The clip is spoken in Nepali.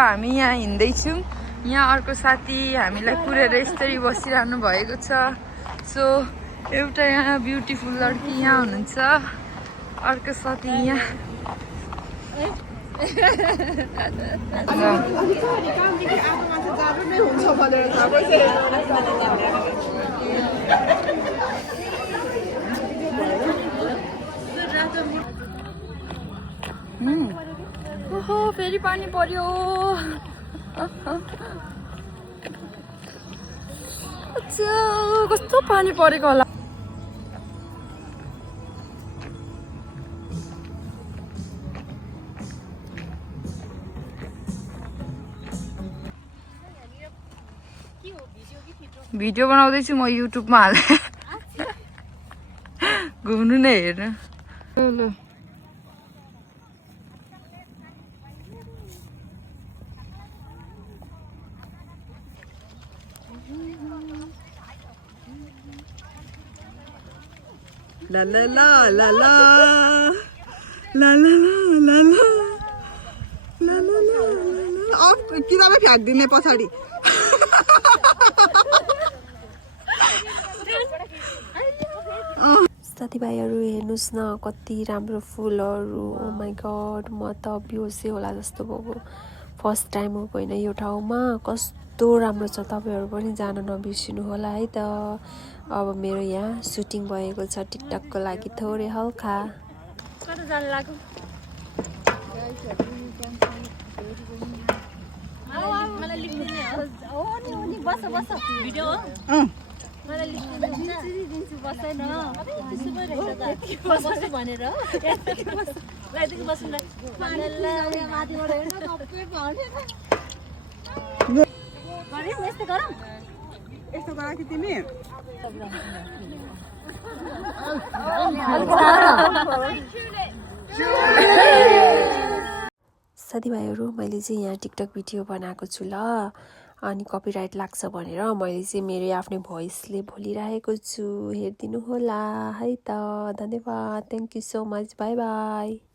हामी यहाँ हिँड्दैछौँ यहाँ अर्को साथी हामीलाई कुरेर यसरी बसिरहनु भएको छ सो एउटा यहाँ ब्युटिफुल लड्की यहाँ हुनुहुन्छ अर्को साथी यहाँ ओहो फेरि पानी पर्यो अच्छा कस्तो पानी परेको होला भिडियो बनाउँदैछु म युट्युबमा हाले घुम्नु नै हेर्नु ल La la la la la la la la la la la la la अफ किताबै फ्याँक्दिने पछाडि साथीभाइहरू हेर्नुहोस् न कति राम्रो फुलहरू ओ माई गड म त बेहोसै होला जस्तो भएको फर्स्ट टाइम हो होइन यो ठाउँमा कस्तो राम्रो छ तपाईँहरू पनि जान नबिर्सिनु होला है त अब मेरो यहाँ सुटिङ भएको छ टिकटकको लागि थोरै हल्का कता जान लाग्यो मलाई लिख्दिने हो नि बस बस भिडियो हो मलाई लिख्दिन्छु बस न त्यसो भइरहेछ त बस भनेर हो यतिकै बस्नु ल माथिबाट हेर्न सबै भनेर गरौँ यस्तो गरौँ यस्तो गर कि तिमी साथीभाइहरू मैले चाहिँ यहाँ टिकटक भिडियो बनाएको छु ल अनि कपिराइट लाग्छ भनेर मैले चाहिँ मेरो आफ्नै भोइसले बोलिरहेको छु हेरिदिनु होला है त धन्यवाद thank you so much by by